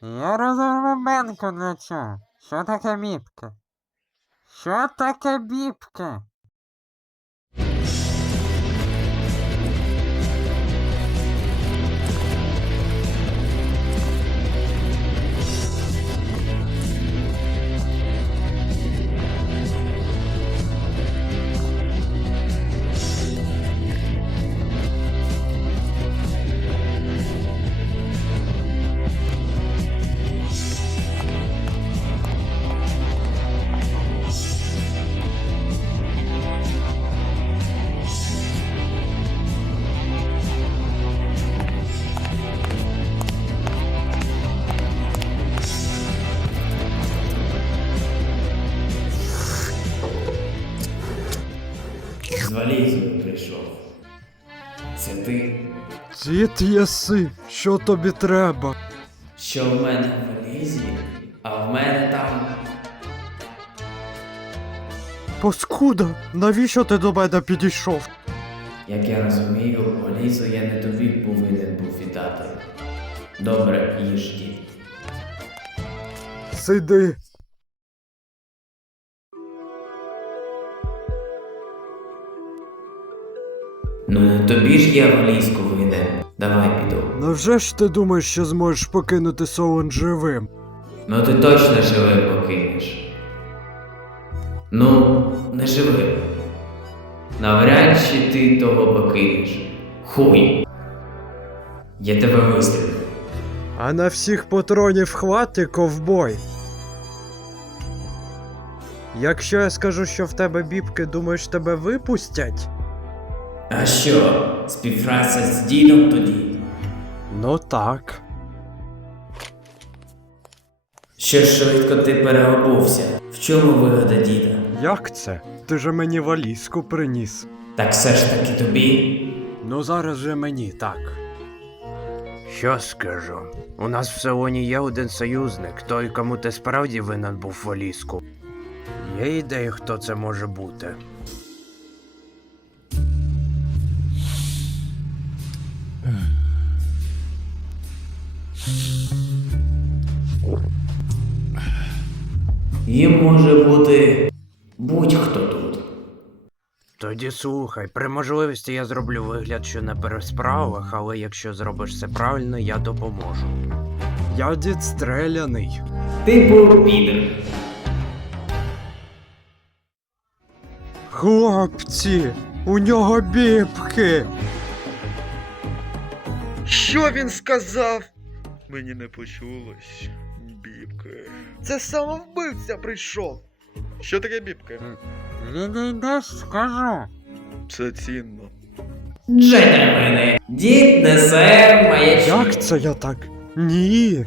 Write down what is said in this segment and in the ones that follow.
Я розорву банку на цього. Що таке бібка? Що таке бібка? Дід єси, що тобі треба? Що в мене в валізі, а в мене там. Паскуда, навіщо ти до мене підійшов? Як я розумію, валізу я не тобі повинен був віддати. Добре, їж дід. Сиди. Ну тобі ж я валізку винен. Давай піду. Невже ж ти думаєш, що зможеш покинути Солон живим? Ну ти точно живим покинеш. Ну, не живим. Навряд чи ти того покинеш. Хуй. Я тебе вистрілю. А на всіх патронів хвати, ковбой. Якщо я скажу, що в тебе бібки, думаєш, тебе випустять? А що, співпраця з дідом тоді? Ну так. Що швидко ти переобувся? В чому вигода діда? Як це? Ти же мені валізку приніс. Так все ж таки тобі? Ну зараз же мені так. Що скажу? У нас в селоні є один союзник, той, кому ти справді винен був валізку. Є ідеї, хто це може бути. Їм може бути будь-хто тут. Тоді слухай, при можливості я зроблю вигляд, що на пересправах, але якщо зробиш все правильно, я допоможу. Я дід стреляний. Типу підер. Хлопці, у нього бібки. Що він сказав? Мені не почулось. Це самовбивця прийшов. Що таке бібки? Відійдеш, скажу. Це цінно. Джентльмени, дід несе маячню. Як це я так? Ні.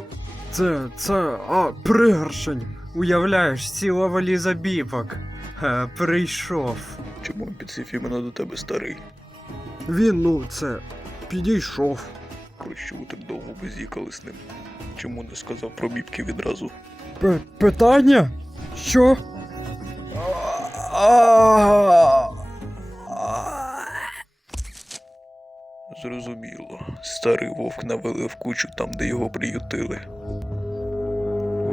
Це. це. А, пригоршень. Уявляєш, ціла валіза бібок. Е, прийшов. Чому він підсів іменно до тебе старий? Він, ну, це. підійшов. Про що ви так довго базікали з ним? Чому не сказав про бібки відразу? П- питання? Що? Зрозуміло. Старий вовк навалив кучу там, де його приютили.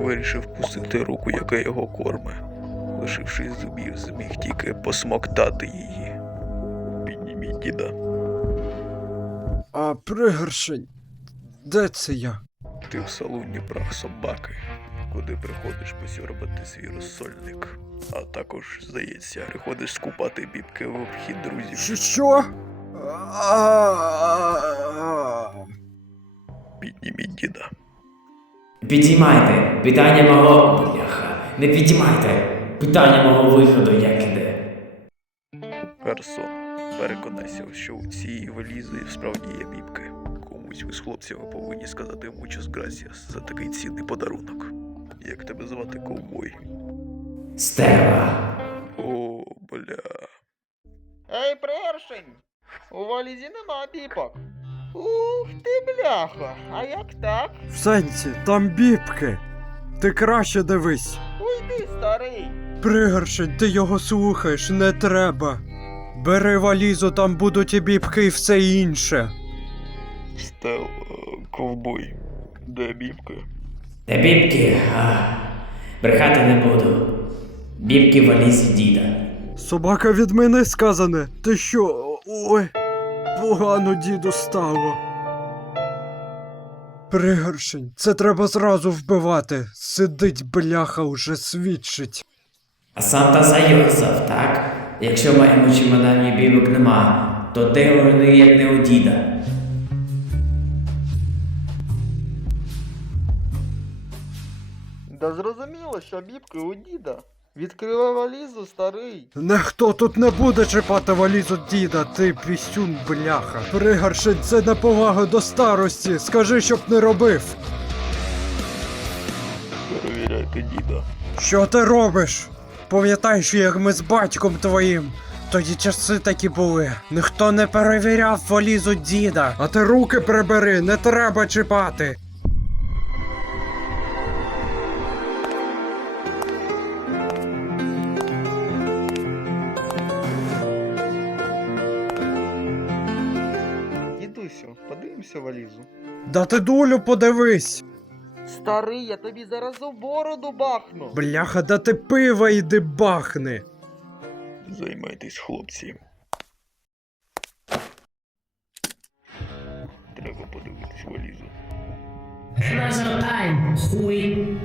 Вирішив пустити руку, яка його корме. Лишившись зубів, зміг тільки посмоктати її. Підніміть діда. А пригоршень. Де це я? Ти в салоні прах собаки, куди приходиш посьорбати свій розсольник. А також, здається, приходиш скупати бібки в обхід друзів. Що? Що? Підніміть діда. Підіймайте питання мого. Бляха. Не підіймайте питання мого виходу, як іде. Гарсон, переконайся, що у цій валізі справді є бібки. Комусь ви з хлопцями повинні сказати мучас грасіас за такий цінний подарунок. Як тебе звати ковбой? Стела. О, бля. Ей, першень! У валізі нема біпок. Ух ти, бляха! А як так? В сенсі, там бібки. Ти краще дивись. Уйди, старий! Пригоршень, ти його слухаєш, не треба. Бери валізу, там будуть і бібки, і все інше. Стел, ковбой. Де бібки? Та бібки, а, брехати не буду. Бібки в валізі діда. Собака від мене сказане. Ти що? Ой, погано діду стало. Пригоршень, це треба зразу вбивати. Сидить бляха, уже свідчить. А Санта зайосав, так? Якщо в моєму чемодані бібок нема, то де вони як не у діда? Да зрозуміло, що бібки у діда. Відкрила валізу, старий. Ніхто тут не буде чіпати валізу діда, ти пісюн бляха. Пригоршень, це неповага до старості. Скажи, щоб не робив. Перевіряйте діда. Що ти робиш? Пам'ятаєш, як ми з батьком твоїм. Тоді часи такі були. Ніхто не перевіряв валізу діда. А ти руки прибери, не треба чіпати. Подивимося валізу. Да ти долю подивись. Старий, я тобі зараз у бороду бахну. Бляха, да ти пива йди бахни. Займайтесь, хлопці. Треба подивитись валізу. Another time, хуй.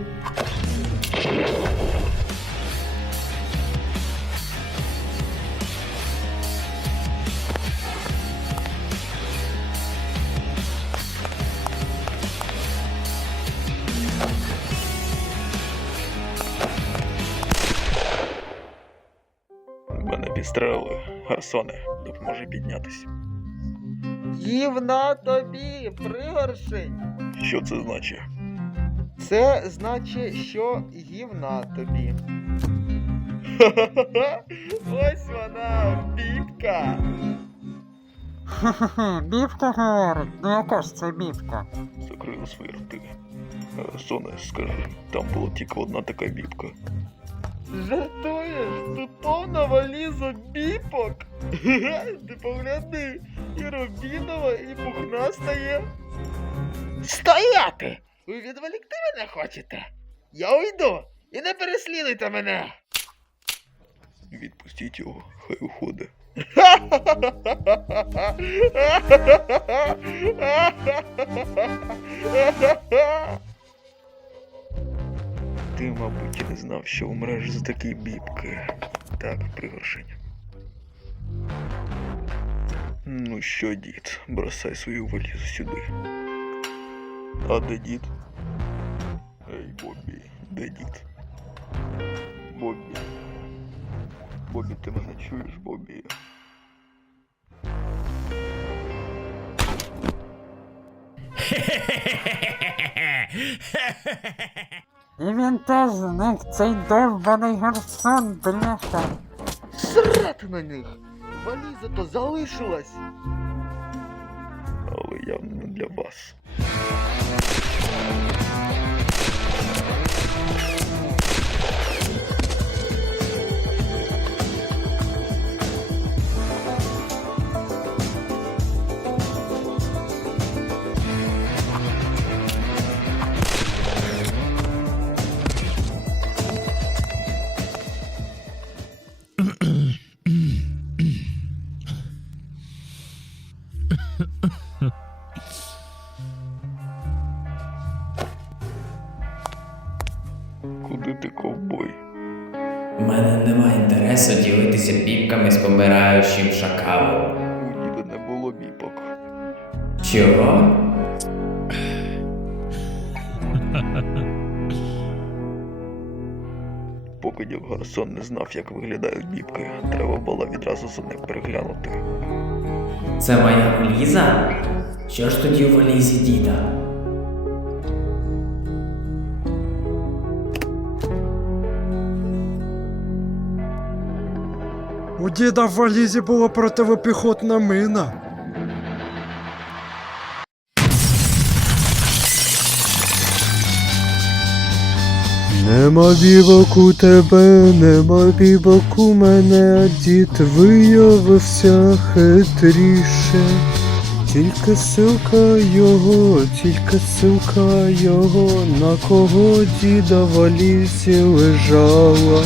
Підстрелили. Гарсоне, допоможе піднятись. Гівна тобі, пригоршень. Що це значить? Це значить, що гівна тобі. Ха-ха-ха! Ось вона, бібка. Хе-хе-хе, бібка говорить. Ну яка ж це бібка? Закрили свої рти. Гарсоне, скажи, там була тільки одна така бібка. Жартуєш, тут повна валіза біпок. Ти погляди, і Робінова, і пухнаста є. Стояти! Ви відволікти мене хочете? Я уйду і не переслідуйте мене. Відпустіть його, хай уходить. Ти, мабуть, і не знав, що умреш за такі бібки. Так, пригоршень. Ну що, дід, бросай свою валізу сюди. А де дід? Ей, Бобі, де дід? Бобі. Бобі, ти мене чуєш, Бобі? І він теж них цей довбаний гарсон, бляха. Срати на них! Валіза то залишилась. Але явно не для вас. Інтересу ділитися бібками з помираючим шакалом. Діда не було біпок. Чого? Поки дів Гарсон не знав, як виглядають бібки, треба було відразу за ним переглянути. Це моя валіза? Що ж тоді у валізі діда? У діда в валізі була противопіхотна мина. Нема бібок у тебе, нема бібок у мене, а дід виявився хитріше. Тільки силка його, тільки силка його, на кого діда валізі лежала.